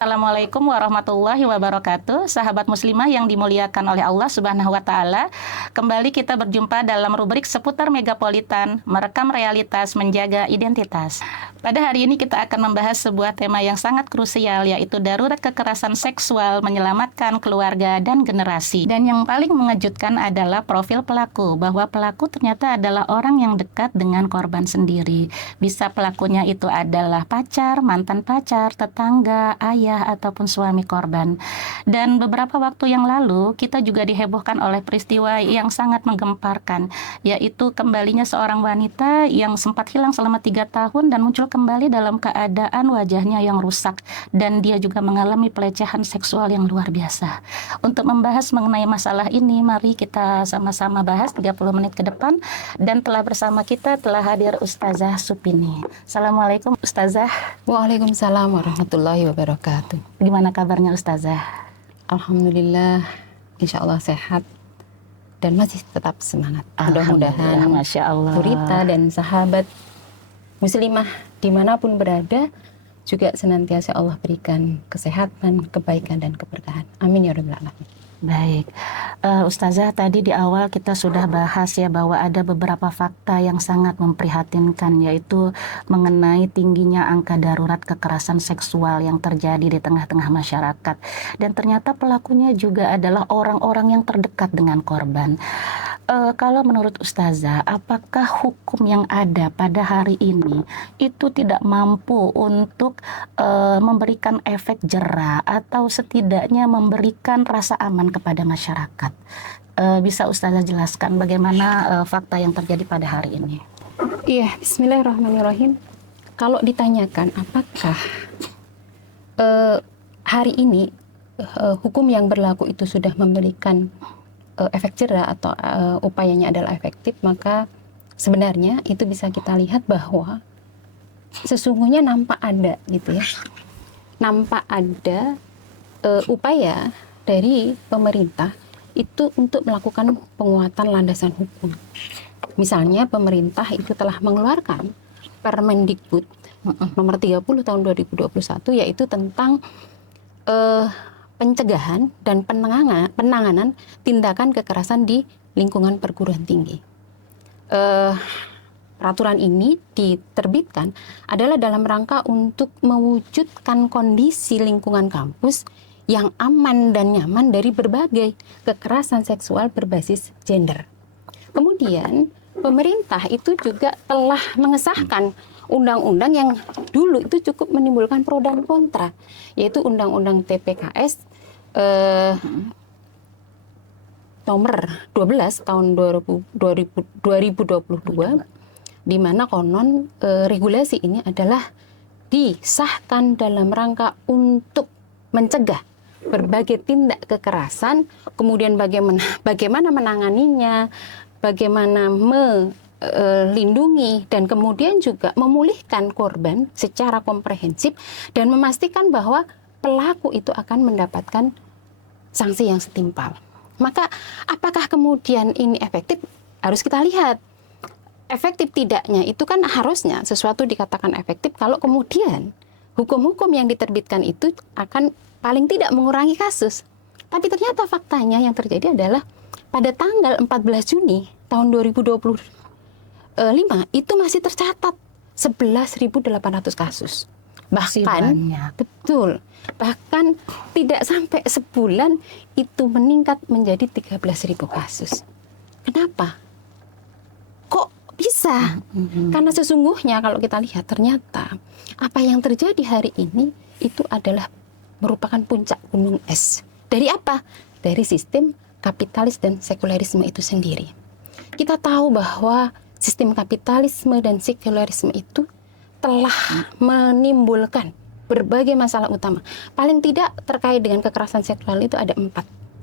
Assalamualaikum warahmatullahi wabarakatuh. Sahabat muslimah yang dimuliakan oleh Allah Subhanahu wa taala. Kembali kita berjumpa dalam rubrik seputar megapolitan, merekam realitas, menjaga identitas. Pada hari ini kita akan membahas sebuah tema yang sangat krusial, yaitu darurat kekerasan seksual menyelamatkan keluarga dan generasi. Dan yang paling mengejutkan adalah profil pelaku, bahwa pelaku ternyata adalah orang yang dekat dengan korban sendiri. Bisa pelakunya itu adalah pacar, mantan pacar, tetangga, ayah, ataupun suami korban. Dan beberapa waktu yang lalu kita juga dihebohkan oleh peristiwa yang sangat menggemparkan, yaitu kembalinya seorang wanita yang sempat hilang selama 3 tahun dan muncul kembali dalam keadaan wajahnya yang rusak, dan dia juga mengalami pelecehan seksual yang luar biasa. Untuk membahas mengenai masalah ini, mari kita sama-sama bahas 30 menit ke depan, dan telah hadir Ustazah Supini. Assalamualaikum Ustazah. Waalaikumsalam warahmatullahi wabarakatuh. Gimana kabarnya Ustazah? Alhamdulillah, insya Allah sehat dan masih tetap semangat. Mudah-mudahan Masya Allah. Purita dan sahabat muslimah dimanapun berada juga senantiasa Allah berikan kesehatan, kebaikan dan keberkahan. Amin ya rabbal alamin. Baik, Ustazah, tadi di awal kita sudah bahas ya bahwa ada beberapa fakta yang sangat memprihatinkan, yaitu mengenai tingginya angka darurat kekerasan seksual yang terjadi di tengah-tengah masyarakat. Dan ternyata pelakunya juga adalah orang-orang yang terdekat dengan korban. Kalau menurut Ustazah, apakah hukum yang ada pada hari ini itu tidak mampu untuk memberikan efek jera atau setidaknya memberikan rasa aman kepada masyarakat? Bisa Ustazah jelaskan bagaimana fakta yang terjadi pada hari ini? Iya, bismillahirrahmanirrahim. Kalau ditanyakan apakah hari ini hukum yang berlaku itu sudah memberikan efek jera atau upayanya adalah efektif, maka sebenarnya itu bisa kita lihat bahwa sesungguhnya nampak ada gitu ya, nampak ada upaya dari pemerintah itu untuk melakukan penguatan landasan hukum. Misalnya pemerintah itu telah mengeluarkan Permendikbud nomor 30 tahun 2021, yaitu tentang pencegahan dan penanganan tindakan kekerasan di lingkungan perguruan tinggi. Peraturan ini diterbitkan adalah dalam rangka untuk mewujudkan kondisi lingkungan kampus yang aman dan nyaman dari berbagai kekerasan seksual berbasis gender. Kemudian pemerintah itu juga telah mengesahkan undang-undang yang dulu itu cukup menimbulkan pro dan kontra, yaitu Undang-Undang TPKS nomor 12 tahun 2022, di mana konon regulasi ini adalah disahkan dalam rangka untuk mencegah berbagai tindak kekerasan, kemudian bagaimana menanganinya, bagaimana melindungi, dan kemudian juga memulihkan korban secara komprehensif dan memastikan bahwa pelaku itu akan mendapatkan sanksi yang setimpal. Maka apakah kemudian ini efektif? Harus kita lihat. Efektif tidaknya itu kan harusnya sesuatu dikatakan efektif kalau kemudian hukum-hukum yang diterbitkan itu akan paling tidak mengurangi kasus. Tapi ternyata faktanya yang terjadi adalah pada tanggal 14 Juni tahun 2025 itu masih tercatat 11.800 kasus. Bahkan, betul, bahkan tidak sampai sebulan itu meningkat menjadi 13.000 kasus. Kenapa? Kok bisa? Karena sesungguhnya kalau kita lihat ternyata apa yang terjadi hari ini itu adalah merupakan puncak gunung es. Dari apa? Dari sistem kapitalis dan sekularisme itu sendiri. Kita tahu bahwa sistem kapitalisme dan sekularisme itu telah menimbulkan berbagai masalah utama. Paling tidak terkait dengan kekerasan seksual itu ada 4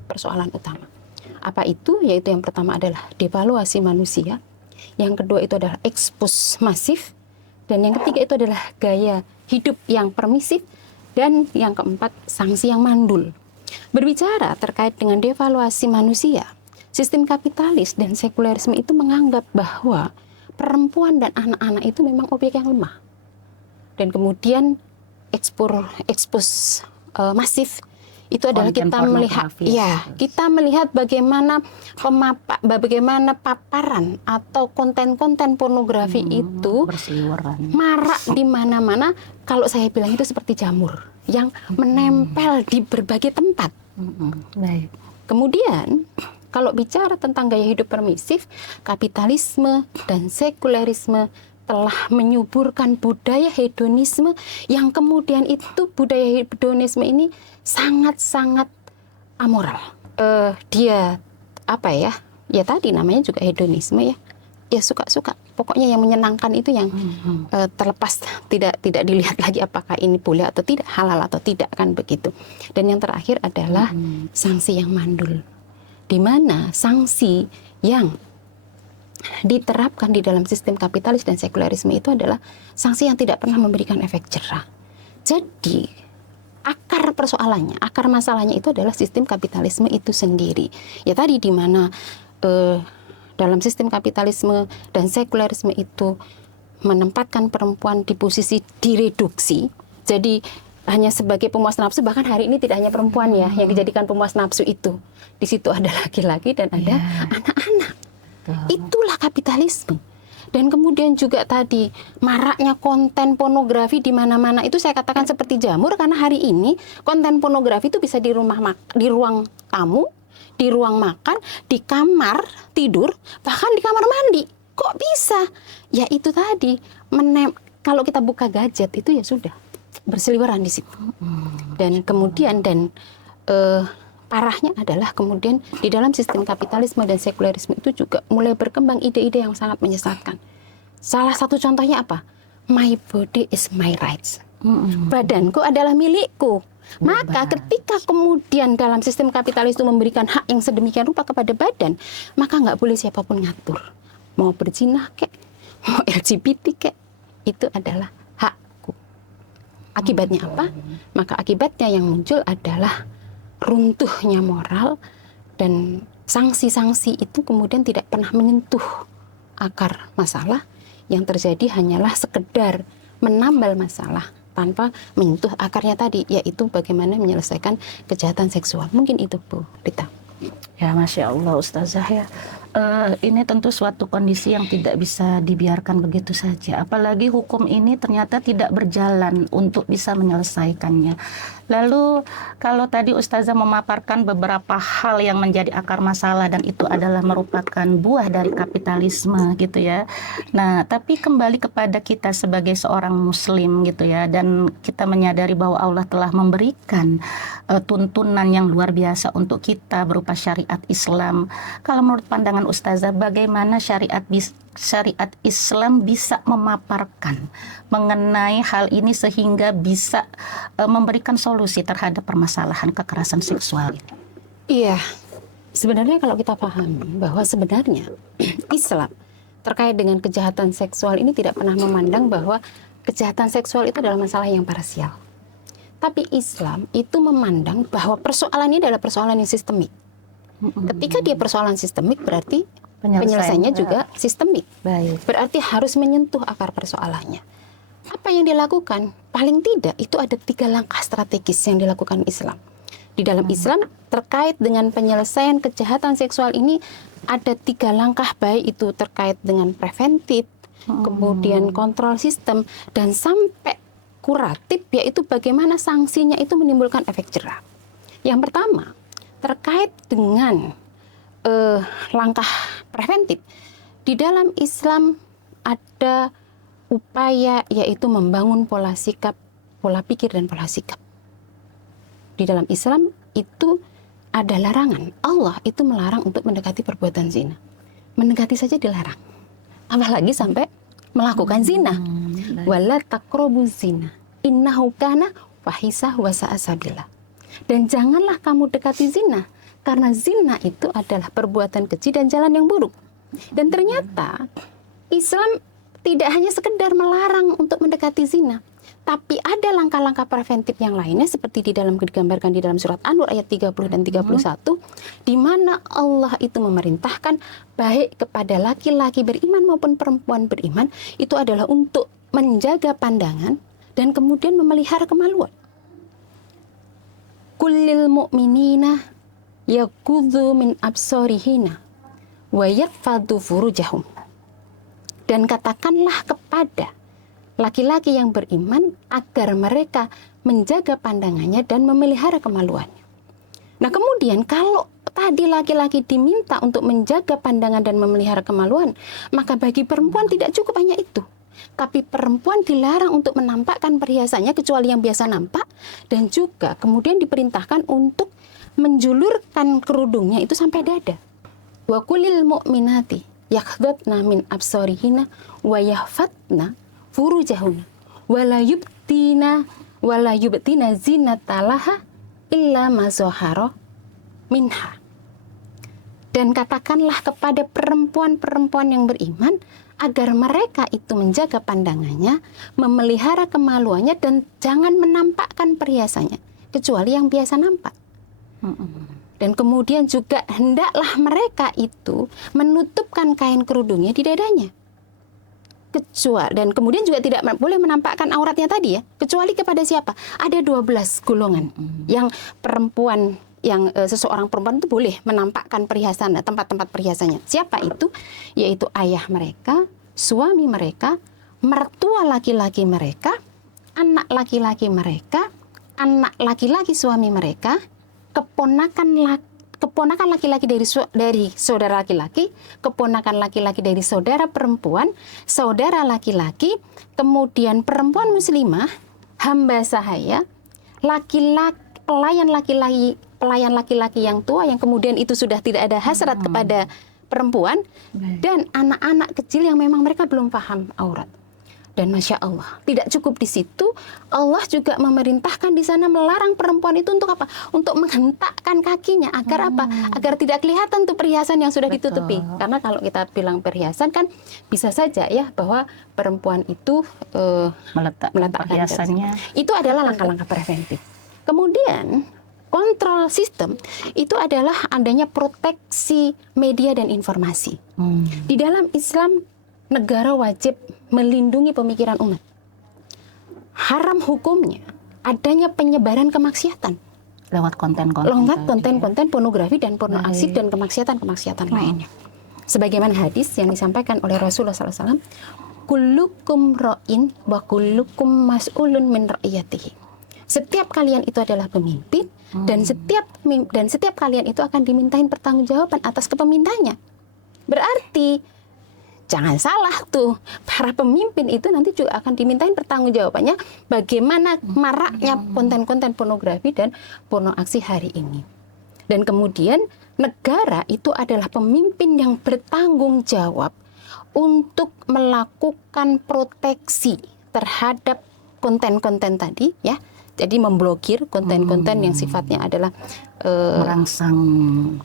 persoalan utama. Apa itu? Yaitu yang pertama adalah devaluasi manusia, yang kedua itu adalah ekspos masif, dan yang ketiga itu adalah gaya hidup yang permisif, dan yang keempat sanksi yang mandul. Berbicara terkait dengan devaluasi manusia, sistem kapitalis dan sekularisme itu menganggap bahwa perempuan dan anak-anak itu memang objek yang lemah. Dan kemudian ekspos masif itu adalah Konten kita melihat, pornografi. ya, kita melihat bagaimana bagaimana paparan atau konten-konten pornografi itu berseliweran. marak di mana-mana. Kalau saya bilang itu seperti jamur yang menempel di berbagai tempat. Baik. Kemudian kalau bicara tentang gaya hidup permisif, kapitalisme dan sekulerisme telah menyuburkan budaya hedonisme yang kemudian itu budaya hedonisme ini sangat-sangat amoral. Dia apa ya? Ya tadi namanya juga hedonisme ya. Ya suka-suka. Pokoknya yang menyenangkan itu yang terlepas tidak dilihat lagi apakah ini boleh atau tidak, halal atau tidak, kan begitu. Dan yang terakhir adalah sanksi yang mandul. Di mana sanksi yang diterapkan di dalam sistem kapitalis dan sekulerisme itu adalah sanksi yang tidak pernah memberikan efek jerah. Jadi akar persoalannya, akar masalahnya itu adalah sistem kapitalisme itu sendiri. Ya tadi di mana dalam sistem kapitalisme dan sekulerisme itu menempatkan perempuan di posisi direduksi. Jadi hanya sebagai pemuas nafsu, bahkan hari ini tidak hanya perempuan ya yang dijadikan pemuas nafsu itu. Di situ ada laki-laki dan ada anak-anak. Itulah kapitalisme. Dan kemudian juga tadi maraknya konten pornografi di mana-mana itu saya katakan seperti jamur, karena hari ini konten pornografi itu bisa di ruang tamu, di ruang makan, di kamar tidur, bahkan di kamar mandi. Kok bisa? Ya itu tadi, kalau kita buka gadget itu ya sudah berseliweran di situ. Dan kemudian parahnya adalah kemudian di dalam sistem kapitalisme dan sekulerisme itu juga mulai berkembang ide-ide yang sangat menyesatkan. Salah satu contohnya apa? My body is my rights. Badanku adalah milikku. Maka ketika kemudian dalam sistem kapitalis itu memberikan hak yang sedemikian rupa kepada badan, maka nggak boleh siapapun ngatur. Mau berzina kek, mau LGBT kek, itu adalah hakku. Akibatnya apa? Maka akibatnya yang muncul adalah runtuhnya moral, dan sanksi-sanksi itu kemudian tidak pernah menyentuh akar masalah. Yang terjadi hanyalah sekedar menambal masalah tanpa menyentuh akarnya tadi, yaitu bagaimana menyelesaikan kejahatan seksual. Mungkin itu Bu Rita. Ya, Masya Allah Ustazah ya. Ini tentu suatu kondisi yang tidak bisa dibiarkan begitu saja. Apalagi hukum ini ternyata tidak berjalan untuk bisa menyelesaikannya. Lalu kalau tadi Ustazah memaparkan beberapa hal yang menjadi akar masalah dan itu adalah merupakan buah dari kapitalisme gitu ya. Nah, tapi kembali kepada kita sebagai seorang muslim gitu ya, dan kita menyadari bahwa Allah telah memberikan tuntunan yang luar biasa untuk kita berupa syariat Islam. Kalau menurut pandangan Ustazah, bagaimana syariat Islam bisa memaparkan mengenai hal ini sehingga bisa memberikan solusi terhadap permasalahan kekerasan seksual itu? Iya, sebenarnya kalau kita pahami bahwa sebenarnya Islam terkait dengan kejahatan seksual ini tidak pernah memandang bahwa kejahatan seksual itu adalah masalah yang parsial. Tapi Islam itu memandang bahwa persoalan ini adalah persoalan yang sistemik. Ketika dia persoalan sistemik, berarti penyelesaiannya juga sistemik. Baik. Berarti harus menyentuh akar persoalannya. Apa yang dilakukan? Paling tidak itu ada 3 langkah strategis yang dilakukan Islam. Di dalam Islam terkait dengan penyelesaian kejahatan seksual ini ada 3 langkah, baik itu terkait dengan preventif, kemudian kontrol sistem, dan sampai kuratif, yaitu bagaimana sanksinya itu menimbulkan efek jerah. Yang pertama, terkait dengan langkah preventif. Di dalam Islam ada upaya yaitu membangun pola sikap, pola pikir dan pola sikap. Di dalam Islam itu ada larangan. Allah itu melarang untuk mendekati perbuatan zina. Mendekati saja dilarang. Apalagi sampai melakukan zina. Wala taqrabuz zina. Innahu kana fahisah wa sa'a sabila. Dan janganlah kamu dekati zina, karena zina itu adalah perbuatan keji dan jalan yang buruk. Dan ternyata Islam tidak hanya sekedar melarang untuk mendekati zina, tapi ada langkah-langkah preventif yang lainnya seperti digambarkan di dalam surat An-Nur ayat 30 dan 31, di mana Allah itu memerintahkan baik kepada laki-laki beriman maupun perempuan beriman itu adalah untuk menjaga pandangan dan kemudian memelihara kemaluan. kullil mu'minina yaghuddu min absarihina wa yahfadzu furujahum. Dan katakanlah kepada laki-laki yang beriman agar mereka menjaga pandangannya dan memelihara kemaluannya. Nah, kemudian kalau tadi laki-laki diminta untuk menjaga pandangan dan memelihara kemaluan, maka bagi perempuan tidak cukup hanya itu. Tapi perempuan dilarang untuk menampakkan perhiasannya kecuali yang biasa nampak, dan juga kemudian diperintahkan untuk menjulurkan kerudungnya itu sampai dada. Wa kulil mu'minati yakhdudna min absarihina wa yahfatna furujahunna wa la yubtina zinatalaha illa ma zahara minha. Dan katakanlah kepada perempuan-perempuan yang beriman agar mereka itu menjaga pandangannya, memelihara kemaluannya, dan jangan menampakkan perhiasannya kecuali yang biasa nampak. Dan kemudian juga hendaklah mereka itu menutupkan kain kerudungnya di dadanya. Dan kemudian juga tidak boleh menampakkan auratnya tadi ya, kecuali kepada siapa? Ada 12 golongan yang perempuan, yang seseorang perempuan itu boleh menampakkan perhiasan, tempat-tempat perhiasannya. Siapa itu? Yaitu ayah mereka, suami mereka, mertua laki-laki mereka, anak laki-laki mereka, anak laki-laki suami mereka, keponakan laki-laki dari saudara laki-laki, keponakan laki-laki dari saudara perempuan, saudara laki-laki, kemudian perempuan muslimah, hamba sahaya, pelayan laki-laki yang tua yang kemudian itu sudah tidak ada hasrat kepada perempuan, dan anak-anak kecil yang memang mereka belum paham aurat. Dan Masya Allah, tidak cukup di situ, Allah juga memerintahkan di sana melarang perempuan itu untuk apa? Untuk menghentakkan kakinya, agar apa? Agar tidak kelihatan tuh perhiasan yang sudah ditutupi. Karena kalau kita bilang perhiasan kan bisa saja ya bahwa perempuan itu meletakkan perhiasannya. Itu adalah langkah-langkah preventif. Kemudian kontrol sistem itu adalah adanya proteksi media dan informasi. Di dalam Islam, negara wajib melindungi pemikiran umat. Haram hukumnya adanya penyebaran kemaksiatan lewat konten-konten pornografi dan porno arsip dan kemaksiatan lainnya. Sebagaimana hadis yang disampaikan oleh Rasulullah SAW, kullukum ra'in wa kullukum mas'ulun min ra'iyatihi. Setiap kalian itu adalah pemimpin dan setiap kalian itu akan dimintain pertanggungjawaban atas kepemimpinannya. Berarti jangan salah tuh, para pemimpin itu nanti juga akan dimintain pertanggungjawabannya bagaimana maraknya konten-konten pornografi dan porno aksi hari ini. Dan kemudian negara itu adalah pemimpin yang bertanggung jawab untuk melakukan proteksi terhadap konten-konten tadi ya. Jadi memblokir konten-konten yang sifatnya adalah merangsang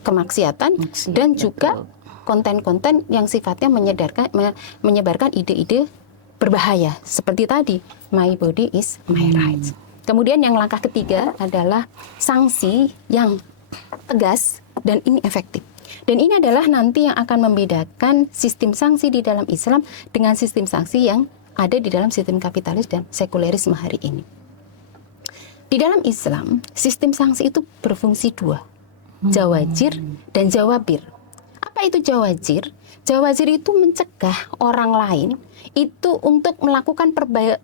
kemaksiatan dan juga konten-konten yang sifatnya menyebarkan ide-ide berbahaya seperti tadi, my body is my rights. Kemudian yang langkah ketiga adalah sanksi yang tegas dan ini efektif. Dan ini adalah nanti yang akan membedakan sistem sanksi di dalam Islam dengan sistem sanksi yang ada di dalam sistem kapitalis dan sekulerisme hari ini. Di dalam Islam, sistem sanksi itu berfungsi dua, jawajir dan jawabir. Apa itu jawajir? Jawajir itu mencegah orang lain itu untuk melakukan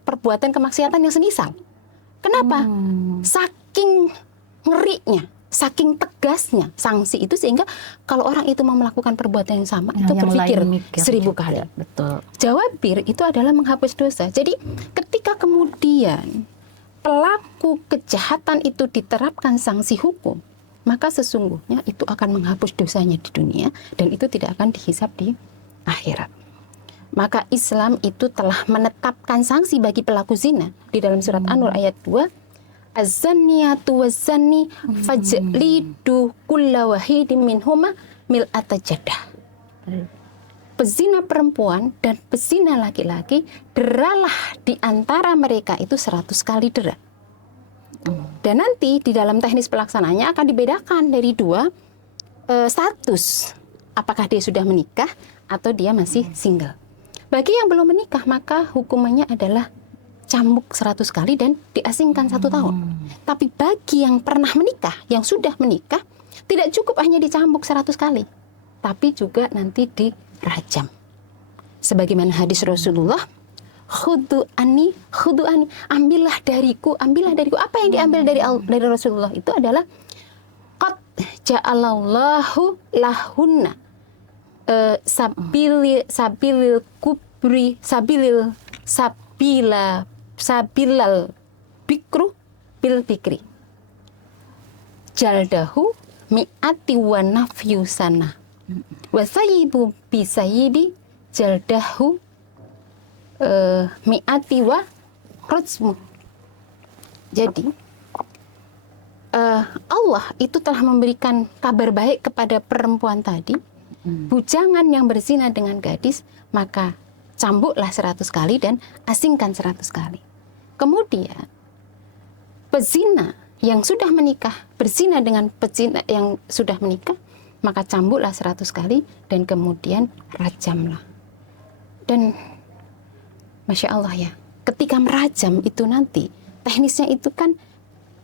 perbuatan kemaksiatan yang semisal. Kenapa? Saking ngerinya, saking tegasnya sanksi itu sehingga kalau orang itu mau melakukan perbuatan yang sama itu berpikir 1000 kali. Betul. Jawabir itu adalah menghapus dosa. Jadi ketika kemudian pelaku kejahatan itu diterapkan sanksi hukum, maka sesungguhnya itu akan menghapus dosanya di dunia dan itu tidak akan dihisab di akhirat. Maka Islam itu telah menetapkan sanksi bagi pelaku zina di dalam surat An-Nur ayat 2, az-zaniyatu waz-zani fajlidu kulla wahidin minhuma mil'ata jadah. Pezina perempuan dan pezina laki-laki, deralah di antara mereka itu 100 kali dera. Dan nanti di dalam teknis pelaksanaannya akan dibedakan dari dua status. Apakah dia sudah menikah atau dia masih single. Bagi yang belum menikah maka hukumannya adalah dicambuk 100 kali dan diasingkan 1 tahun. Tapi bagi yang pernah menikah, yang sudah menikah, tidak cukup hanya dicambuk 100 kali, tapi juga nanti dirajam. Sebagaimana hadis Rasulullah, khudu'ani, ambillah dariku. Apa yang diambil dari Rasulullah itu adalah qad ja'alallahu lahunna sabilil kubri sabilal bikru bil bikri jaldahu mi'ati wa nafyu sana wa sayyibu bisayibi jaldahu mi'ati wa rajmu. Jadi Allah itu telah memberikan kabar baik kepada perempuan tadi, bujangan yang berzina dengan gadis, maka cambuklah 100 kali dan asingkan 100 kali. Kemudian pezina yang sudah menikah berzina dengan pezina yang sudah menikah, maka cambuklah 100 kali dan kemudian rajamlah. Dan Masya Allah ya, ketika merajam itu nanti teknisnya itu kan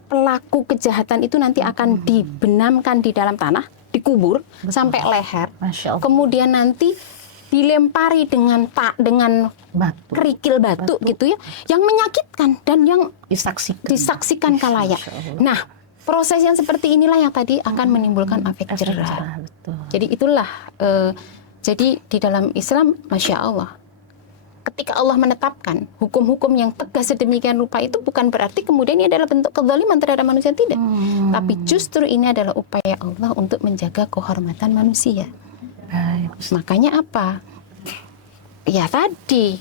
pelaku kejahatan itu nanti akan dibenamkan di dalam tanah, dikubur sampai leher. Masya Allah. Kemudian nanti dilempari dengan Batu. kerikil batu gitu ya, yang menyakitkan dan yang Disaksikan kalayak. Masya Allah. Nah, proses yang seperti inilah yang tadi akan menimbulkan efek jerah. Betul. Jadi itulah, jadi di dalam Islam, Masya Allah, ketika Allah menetapkan hukum-hukum yang tegas sedemikian rupa itu bukan berarti kemudian ini adalah bentuk kezaliman terhadap manusia, tidak. Tapi justru ini adalah upaya Allah untuk menjaga kehormatan manusia. Baik. Makanya apa? Ya tadi,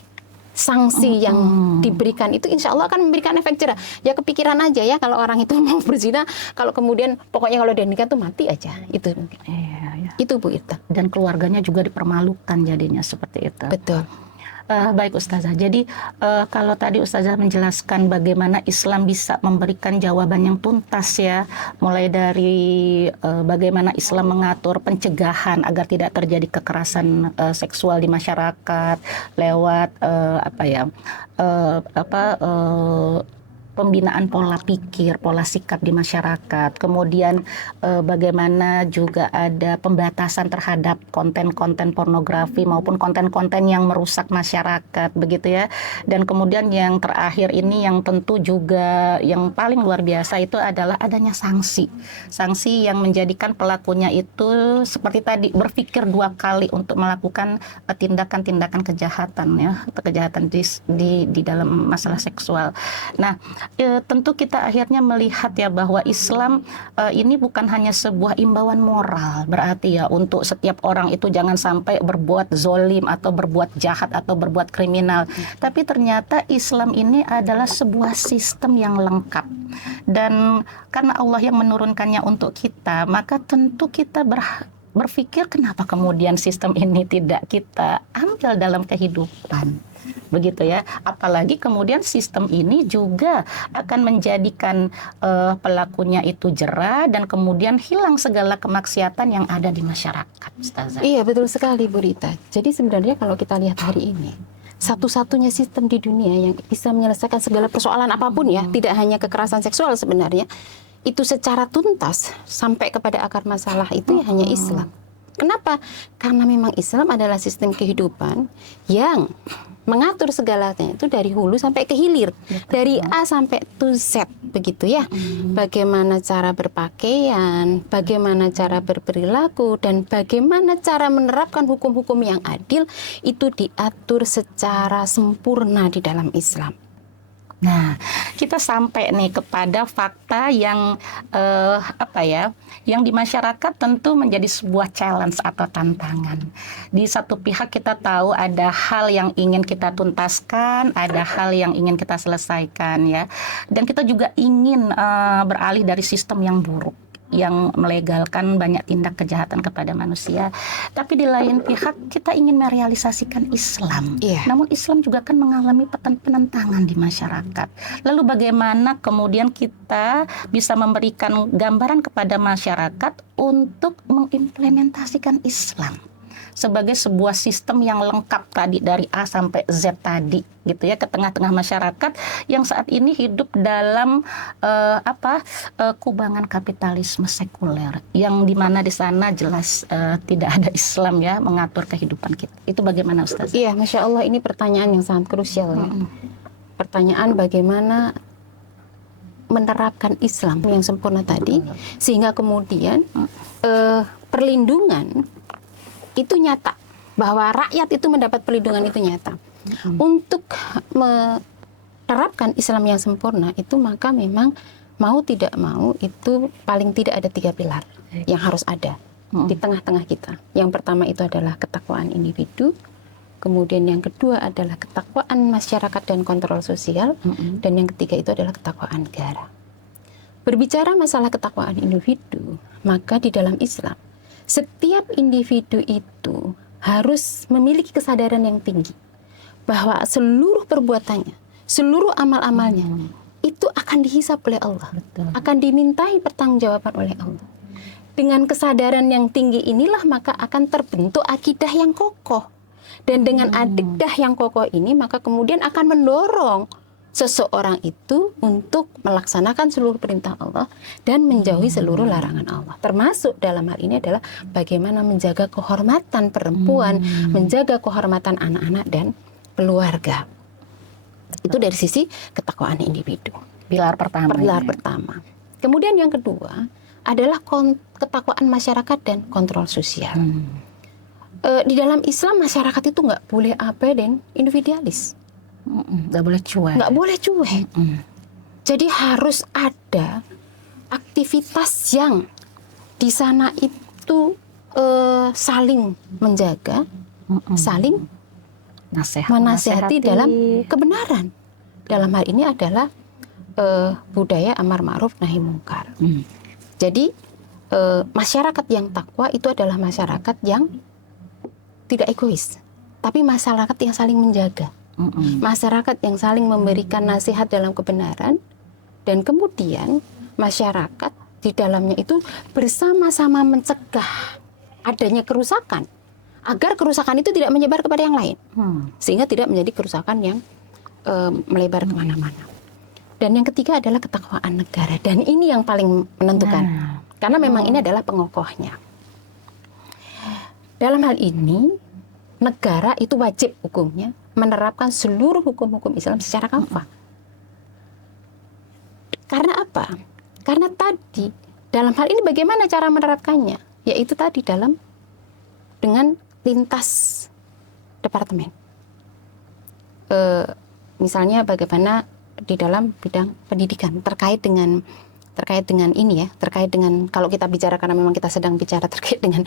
sanksi yang diberikan itu insya Allah akan memberikan efek jerah. Ya kepikiran aja ya kalau orang itu mau berzina, kalau kemudian pokoknya kalau dia nikah tuh mati aja. Itu mungkin. Iya, ya. Itu Bu Irta. Dan keluarganya juga dipermalukan jadinya seperti itu. Betul. Baik Ustazah, jadi kalau tadi Ustazah menjelaskan bagaimana Islam bisa memberikan jawaban yang tuntas ya, mulai dari bagaimana Islam mengatur pencegahan agar tidak terjadi kekerasan seksual di masyarakat lewat pembinaan pola pikir, pola sikap di masyarakat. Kemudian bagaimana juga ada pembatasan terhadap konten-konten pornografi maupun konten-konten yang merusak masyarakat, begitu ya. Dan kemudian yang terakhir ini yang tentu juga yang paling luar biasa itu adalah adanya sanksi. Sanksi yang menjadikan pelakunya itu seperti tadi berpikir 2 kali untuk melakukan tindakan-tindakan kejahatan ya, kejahatan di dalam masalah seksual. Nah, tentu kita akhirnya melihat ya bahwa Islam ini bukan hanya sebuah imbauan moral, berarti ya untuk setiap orang itu jangan sampai berbuat zolim atau berbuat jahat atau berbuat kriminal. Tapi ternyata Islam ini adalah sebuah sistem yang lengkap, dan karena Allah yang menurunkannya untuk kita, maka tentu kita berpikir kenapa kemudian sistem ini tidak kita ambil dalam kehidupan, begitu ya. Apalagi kemudian sistem ini juga akan menjadikan pelakunya itu jera dan kemudian hilang segala kemaksiatan yang ada di masyarakat, Ustazah. Iya betul sekali Bu Rita. Jadi sebenarnya kalau kita lihat hari ini, satu-satunya sistem di dunia yang bisa menyelesaikan segala persoalan apapun ya, tidak hanya kekerasan seksual sebenarnya, itu secara tuntas sampai kepada akar masalah itu ya hanya Islam. Kenapa? Karena memang Islam adalah sistem kehidupan yang mengatur segalanya itu dari hulu sampai ke hilir, dari A sampai to Z, begitu ya. Bagaimana cara berpakaian, bagaimana cara berperilaku, dan bagaimana cara menerapkan hukum-hukum yang adil itu diatur secara sempurna di dalam Islam. Nah, kita sampai nih kepada fakta yang yang di masyarakat tentu menjadi sebuah challenge atau tantangan. Di satu pihak kita tahu ada hal yang ingin kita tuntaskan, ada hal yang ingin kita selesaikan ya. Dan kita juga ingin beralih dari sistem yang buruk yang melegalkan banyak tindak kejahatan kepada manusia. Tapi di lain pihak kita ingin merealisasikan Islam. Namun Islam juga kan mengalami penentangan di masyarakat. Lalu bagaimana kemudian kita bisa memberikan gambaran kepada masyarakat untuk mengimplementasikan Islam? sebagai sebuah sistem yang lengkap tadi dari A sampai Z tadi gitu ya, ke tengah-tengah masyarakat yang saat ini hidup dalam kubangan kapitalisme sekuler yang dimana di sana jelas tidak ada Islam ya mengatur kehidupan kita. Itu bagaimana Ustaz? Iya, Masya Allah, ini pertanyaan yang sangat krusial ya. Pertanyaan bagaimana menerapkan Islam yang sempurna tadi sehingga kemudian perlindungan itu nyata, bahwa rakyat itu mendapat perlindungan itu nyata. Untuk menerapkan Islam yang sempurna itu maka memang mau tidak mau itu paling tidak ada 3 pilar yang harus ada di tengah-tengah kita. Yang pertama itu adalah ketakwaan individu, kemudian yang kedua adalah ketakwaan masyarakat dan kontrol sosial, dan yang ketiga itu adalah ketakwaan negara. Berbicara masalah ketakwaan individu, maka di dalam Islam, setiap individu itu harus memiliki kesadaran yang tinggi bahwa seluruh perbuatannya, seluruh amal-amalnya itu akan dihisap oleh Allah, akan dimintai pertanggungjawaban oleh Allah. Dengan kesadaran yang tinggi inilah maka akan terbentuk akidah yang kokoh. Dan dengan akidah yang kokoh ini maka kemudian akan mendorong seseorang itu untuk melaksanakan seluruh perintah Allah dan menjauhi seluruh larangan Allah. Termasuk dalam hal ini adalah bagaimana menjaga kehormatan perempuan, menjaga kehormatan anak-anak dan keluarga. Itu dari sisi ketakwaan individu. Pilar pertama. Pilar pertama. Kemudian yang kedua adalah ketakwaan masyarakat dan kontrol sosial. Di dalam Islam masyarakat itu nggak boleh abai dan individualis, nggak boleh cuek. Nggak boleh cuek. Jadi harus ada aktivitas yang di sana itu saling menjaga, saling menasihati dalam kebenaran. Dalam hal ini adalah budaya amar ma'ruf nahi mungkar. Jadi masyarakat yang takwa itu adalah masyarakat yang tidak egois, tapi masyarakat yang saling menjaga, masyarakat yang saling memberikan nasihat dalam kebenaran, dan kemudian masyarakat di dalamnya itu bersama-sama mencegah adanya kerusakan, agar kerusakan itu tidak menyebar kepada yang lain, sehingga tidak menjadi kerusakan yang melebar kemana-mana. Dan yang ketiga adalah ketakwaan negara, dan ini yang paling menentukan, karena memang ini adalah pengokohnya. Dalam hal ini, negara itu wajib hukumnya menerapkan seluruh hukum-hukum Islam secara kafah. Karena apa? Karena tadi, dalam hal ini bagaimana cara menerapkannya? Yaitu tadi dengan lintas departemen. Misalnya bagaimana di dalam bidang pendidikan terkait dengan ini ya, terkait dengan kalau kita bicara, karena memang kita sedang bicara terkait dengan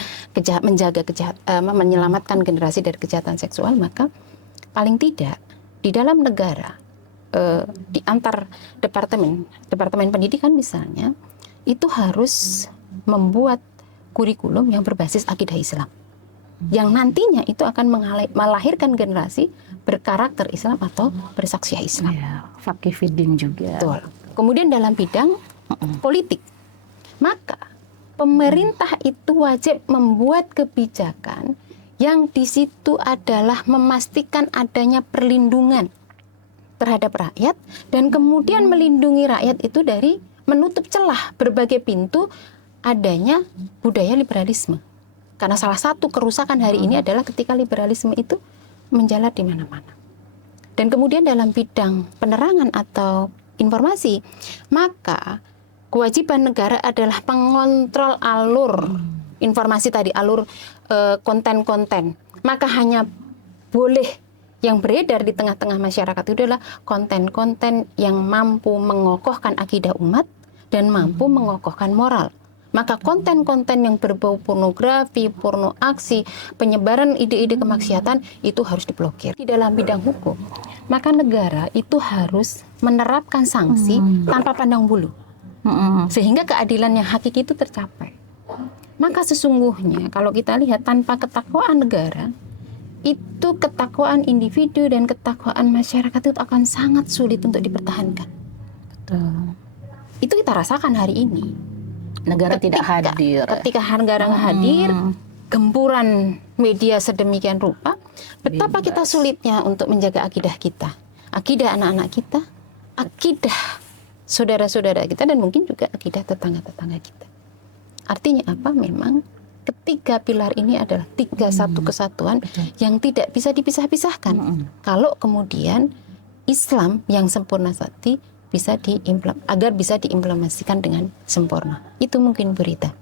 menyelamatkan generasi dari kejahatan seksual, maka paling tidak di dalam negara di antar departemen pendidikan misalnya itu harus membuat kurikulum yang berbasis akidah Islam, yang nantinya itu akan melahirkan generasi berkarakter Islam atau bersaksiah Islam. Ya, faqih fiddin juga. Betul. Kemudian dalam bidang politik, maka pemerintah itu wajib membuat kebijakan yang di situ adalah memastikan adanya perlindungan terhadap rakyat dan kemudian melindungi rakyat itu dari menutup celah berbagai pintu adanya budaya liberalisme. Karena salah satu kerusakan hari ini adalah ketika liberalisme itu menjalar di mana-mana. Dan kemudian dalam bidang penerangan atau informasi, maka kewajiban negara adalah mengontrol alur informasi tadi, alur konten-konten. Maka hanya boleh yang beredar di tengah-tengah masyarakat itu adalah konten-konten yang mampu mengokohkan akidah umat dan mampu mengokohkan moral. Maka konten-konten yang berbau pornografi, porno aksi, penyebaran ide-ide kemaksiatan itu harus diblokir. Di dalam bidang hukum, maka negara itu harus menerapkan sanksi tanpa pandang bulu. Sehingga keadilan yang hakiki itu tercapai. Maka sesungguhnya kalau kita lihat tanpa ketakwaan negara, itu ketakwaan individu dan ketakwaan masyarakat itu akan sangat sulit untuk dipertahankan. Betul. Itu kita rasakan hari ini. Negara tidak hadir. Ketika negara hadir, gempuran media sedemikian rupa, betapa kita sulitnya untuk menjaga akidah kita, akidah anak-anak kita, akidah saudara-saudara kita, dan mungkin juga akidah tetangga-tetangga kita. Artinya apa? Memang ketiga pilar ini adalah satu kesatuan yang tidak bisa dipisah-pisahkan. Kalau kemudian Islam yang sempurna tadi agar bisa diimplementasikan dengan sempurna. Itu mungkin berita.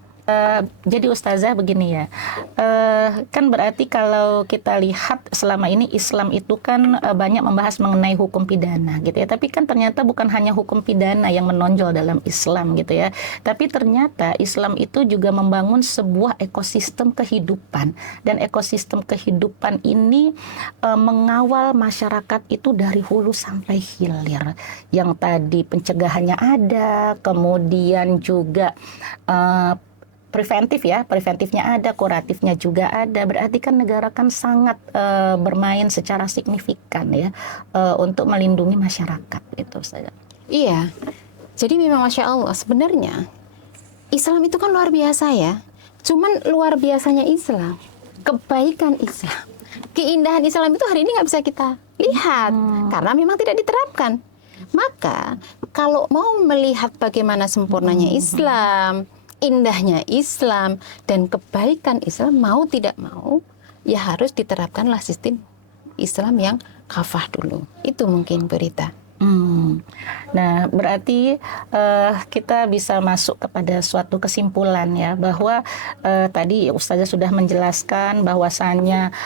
Jadi Ustazah begini ya, kan berarti kalau kita lihat selama ini Islam itu kan banyak membahas mengenai hukum pidana gitu ya, tapi kan ternyata bukan hanya hukum pidana yang menonjol dalam Islam gitu ya, tapi ternyata Islam itu juga membangun sebuah ekosistem kehidupan, dan ekosistem kehidupan ini mengawal masyarakat itu dari hulu sampai hilir, yang tadi pencegahannya ada, kemudian juga preventifnya ada, kuratifnya juga ada. Berarti kan negara kan sangat bermain secara signifikan ya untuk melindungi masyarakat itu saja. Iya. Jadi memang Masya Allah sebenarnya Islam itu kan luar biasa ya. Cuman luar biasanya Islam, kebaikan Islam, keindahan Islam itu hari ini nggak bisa kita lihat karena memang tidak diterapkan. Maka kalau mau melihat bagaimana sempurnanya Islam, indahnya Islam, dan kebaikan Islam, mau tidak mau ya harus diterapkanlah sistem Islam yang kafah dulu. Itu mungkin berita. Nah, berarti kita bisa masuk kepada suatu kesimpulan ya, bahwa tadi Ustazah sudah menjelaskan bahwasannya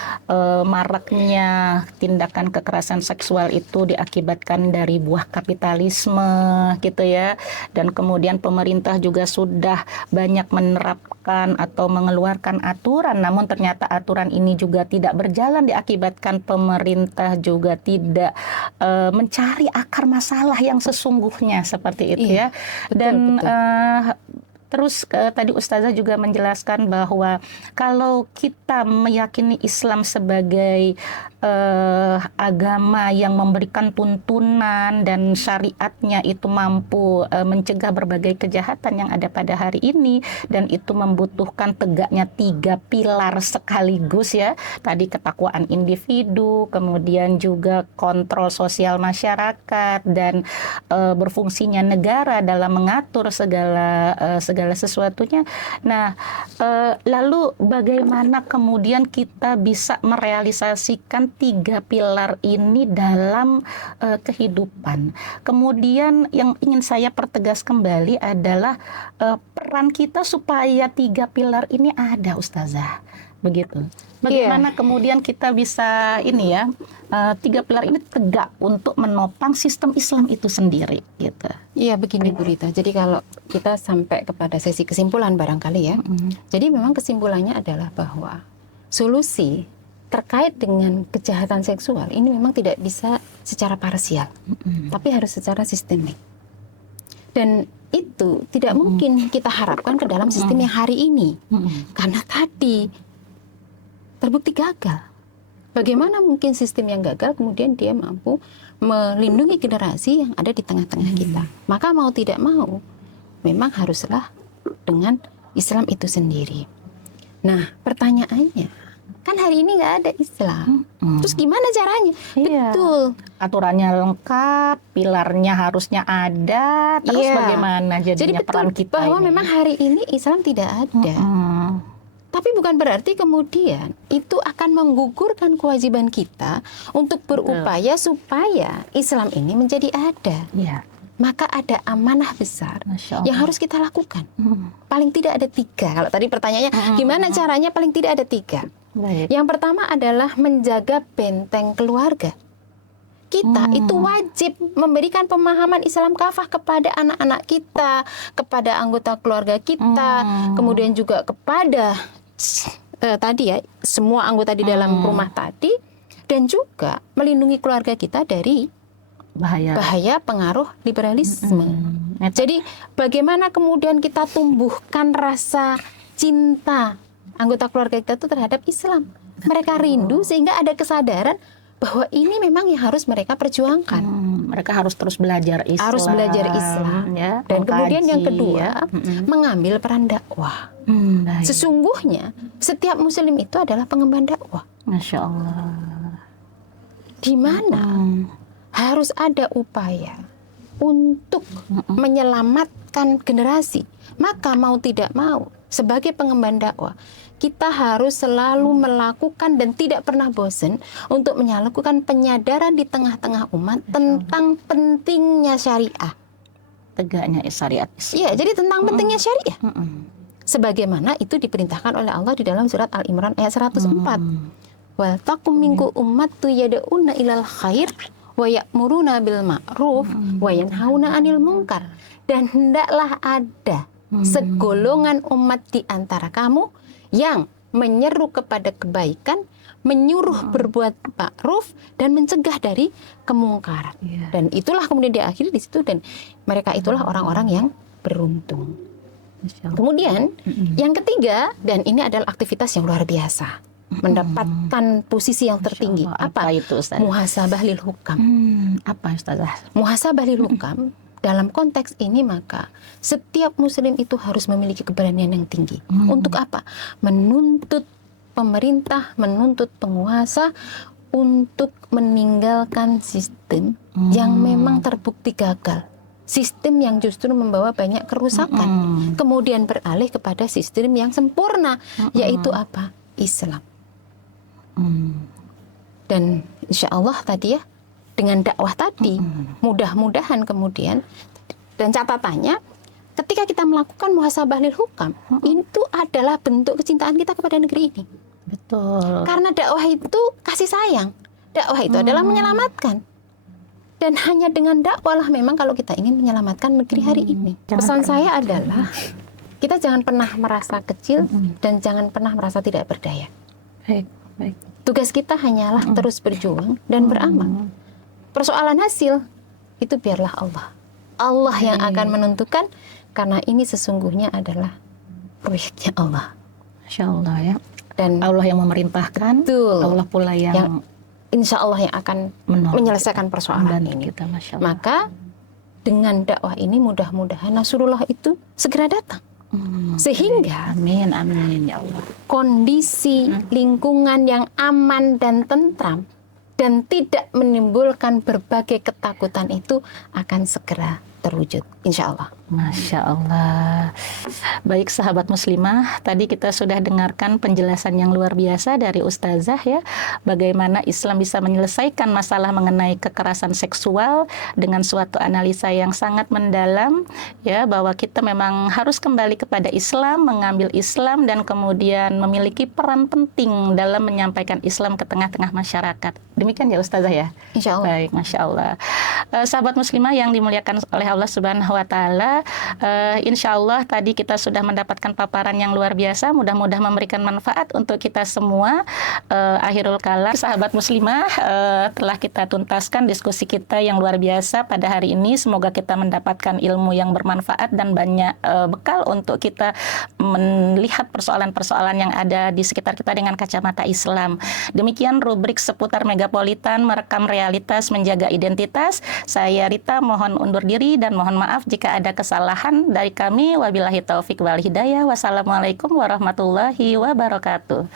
maraknya tindakan kekerasan seksual itu diakibatkan dari buah kapitalisme gitu ya, dan kemudian pemerintah juga sudah banyak menerapkan atau mengeluarkan aturan, namun ternyata aturan ini juga tidak berjalan diakibatkan pemerintah juga tidak mencari akar masalah yang sesungguhnya seperti itu ya. Dan terus tadi Ustazah juga menjelaskan bahwa kalau kita meyakini Islam sebagai agama yang memberikan tuntunan dan syariatnya itu mampu mencegah berbagai kejahatan yang ada pada hari ini, dan itu membutuhkan tegaknya 3 pilar sekaligus ya. Tadi ketakwaan individu, kemudian juga kontrol sosial masyarakat, dan berfungsinya negara dalam mengatur segala sesuatunya. Nah, lalu bagaimana kemudian kita bisa merealisasikan 3 pilar ini dalam kehidupan? Kemudian yang ingin saya pertegas kembali adalah peran kita supaya 3 pilar ini ada, Ustazah. Begitu. Bagaimana kemudian kita bisa ini ya, 3 pilar ini tegak untuk menopang sistem Islam itu sendiri gitu. Iya, begini Bu Rita. Jadi kalau kita sampai kepada sesi kesimpulan barangkali ya. Jadi memang kesimpulannya adalah bahwa solusi terkait dengan kejahatan seksual ini memang tidak bisa secara parsial, tapi harus secara sistemik. Dan itu tidak mungkin kita harapkan ke dalam sistem yang hari ini, karena tadi terbukti gagal. Bagaimana mungkin sistem yang gagal kemudian dia mampu melindungi generasi yang ada di tengah-tengah kita? Maka mau tidak mau, memang haruslah dengan Islam itu sendiri. Nah, pertanyaannya, kan hari ini nggak ada Islam. Terus gimana caranya? Iya. Betul. Aturannya lengkap, pilarnya harusnya ada. Terus bagaimana Jadi jadinya betul peran kita bahwa ini? memang hari ini Islam tidak ada. Tapi bukan berarti kemudian itu akan menggugurkan kewajiban kita untuk berupaya supaya Islam ini menjadi ada. Iya. Maka ada amanah besar yang harus kita lakukan. Paling tidak ada 3. Kalau tadi pertanyaannya gimana caranya, paling tidak ada 3. Baik. Yang pertama adalah menjaga benteng keluarga. Kita itu wajib memberikan pemahaman Islam kafah kepada anak-anak kita, kepada anggota keluarga kita, kemudian juga kepada tadi ya, semua anggota di dalam rumah tadi, dan juga melindungi keluarga kita dari bahaya pengaruh liberalisme. Jadi bagaimana kemudian kita tumbuhkan rasa cinta anggota keluarga kita itu terhadap Islam. Mereka rindu sehingga ada kesadaran bahwa ini memang yang harus mereka perjuangkan. Mereka harus terus belajar Islam. Harus belajar Islam. Ya, Dan kemudian yang mengkaji, kedua, ya. mengambil peran dakwah. Baik. Sesungguhnya setiap muslim itu adalah pengemban dakwah. Masya Allah. Di mana harus ada upaya untuk menyelamatkan generasi. Maka mau tidak mau, sebagai pengemban dakwah, kita harus selalu melakukan dan tidak pernah bosan untuk melakukan penyadaran di tengah-tengah umat tentang pentingnya syariah. Tegaknya syariat Islam. Iya, jadi tentang pentingnya syariah. Sebagaimana itu diperintahkan oleh Allah di dalam surat Al-Imran ayat 104. Wal takum minkum ummatu yad'una ilal khair wa ya'muruna bil ma'ruf wa yanhauna 'anil munkar. Dan hendaklah ada segolongan umat di antara kamu yang menyeru kepada kebaikan, menyuruh berbuat ma'ruf dan mencegah dari kemungkaran. Iya. Dan itulah kemudian diakhiri di situ, dan mereka itulah orang-orang yang beruntung. Masya Allah. Kemudian yang ketiga, dan ini adalah aktivitas yang luar biasa, mendapatkan posisi yang tertinggi. Allah. Apa itu, Ustaz? Muhasabah lil hukam. Apa, Ustazah? Muhasabah lil hukam dalam konteks ini, maka setiap muslim itu harus memiliki keberanian yang tinggi. Untuk apa? Menuntut pemerintah, menuntut penguasa untuk meninggalkan sistem yang memang terbukti gagal. Sistem yang justru membawa banyak kerusakan. Kemudian beralih kepada sistem yang sempurna, yaitu apa? Islam. Dan insya Allah tadi ya, dengan dakwah tadi, mudah-mudahan kemudian, dan catatannya, ketika kita melakukan muhasabah lil hukam, itu adalah bentuk kecintaan kita kepada negeri ini. Betul. Karena dakwah itu kasih sayang. Dakwah itu adalah menyelamatkan. Dan hanya dengan dakwah lah memang kalau kita ingin menyelamatkan negeri hari ini. Pesan saya adalah, kita jangan pernah merasa kecil dan jangan pernah merasa tidak berdaya. Baik, baik. Tugas kita hanyalah terus berjuang dan beramal. Persoalan hasil itu biarlah Allah. Allah yang akan menentukan, karena ini sesungguhnya adalah proyeknya Allah. Masya Allah ya. Dan Allah yang memerintahkan, betul, Allah pula yang insya Allah yang akan menyelesaikan persoalan ini. Kita, Masya Allah. Maka dengan dakwah ini mudah-mudahan Nasrullah itu segera datang. Sehingga Amin, amin ya Allah. kondisi lingkungan yang aman dan tentram dan tidak menimbulkan berbagai ketakutan itu akan segera terwujud, insya Allah. Masya Allah. Baik sahabat muslimah, tadi kita sudah dengarkan penjelasan yang luar biasa dari Ustazah ya, bagaimana Islam bisa menyelesaikan masalah mengenai kekerasan seksual dengan suatu analisa yang sangat mendalam ya, bahwa kita memang harus kembali kepada Islam, mengambil Islam dan kemudian memiliki peran penting dalam menyampaikan Islam ke tengah-tengah masyarakat. Demikian ya Ustazah ya. Insya Allah. Baik, Masya Allah. Sahabat muslimah yang dimuliakan oleh Allah Subhanahu wa Ta'ala, insya Allah tadi kita sudah mendapatkan paparan yang luar biasa, mudah-mudahan memberikan manfaat untuk kita semua. Akhirul kalam, sahabat muslimah, telah kita tuntaskan diskusi kita yang luar biasa pada hari ini. Semoga kita mendapatkan ilmu yang bermanfaat dan banyak bekal untuk kita melihat persoalan-persoalan yang ada di sekitar kita dengan kacamata Islam. Demikian rubrik seputar Megapolitan, merekam realitas, menjaga identitas. Saya Rita mohon undur diri dan mohon maaf jika ada kesalahan dari kami. Wabillahi taufik wal hidayah. Wassalamualaikum warahmatullahi wabarakatuh.